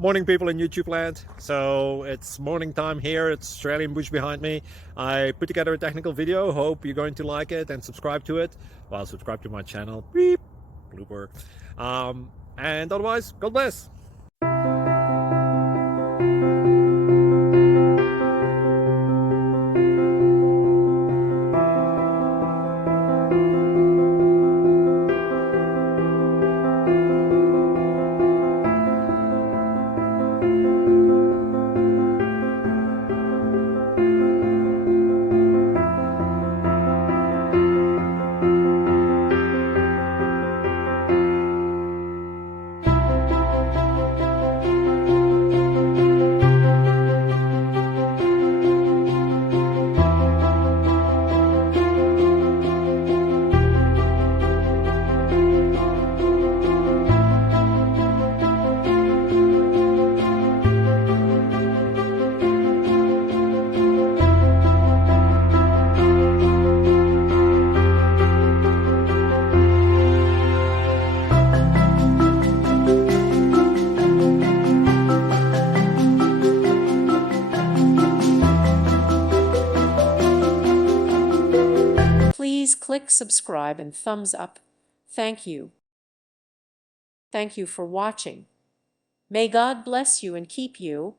Morning, people in YouTube land. So it's morning time here. It's Australian bush behind me. I put together a technical video. Hope you're going to like it and subscribe to it. Well, subscribe to my channel. Beep, blooper. And otherwise, God bless. Please click subscribe and thumbs up. Thank you. Thank you for watching. May God bless you and keep you.